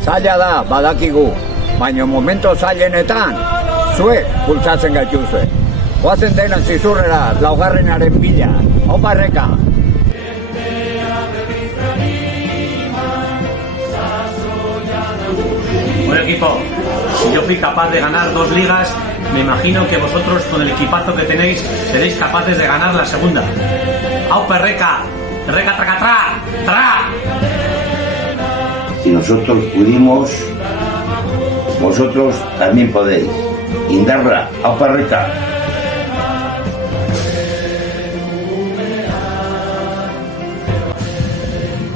Zaila da, badakigu, baina momento zailenetan, zuek bultzatzen gaituzue. Goazen denan zizurrera, laugarrenaren bila. Aupa Erreka! Bueno equipo, si yo fui capaz de ganar 2 ligas, me imagino que vosotros con el equipazo que tenéis seréis capaces de ganar la segunda. ¡Aupa Erreka! ¡Erreka tracatrá! ¡Tra! Si nosotros pudimos, vosotros también podéis. Indarra, aupa Erreka.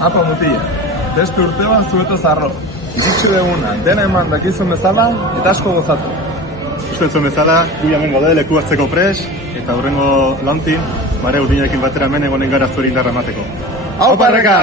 Apa mutila, beste urtean zueto zarro. Iritsi deguna, dena eman dakizun bezala eta asko gozatu. Uste zuen bezala, gu hemen gaude leku hartzeko pres, eta hurrengo lantin, mare urdinarekin batera hemen egonen gara zuri indarra emateko. Aupa Erreka!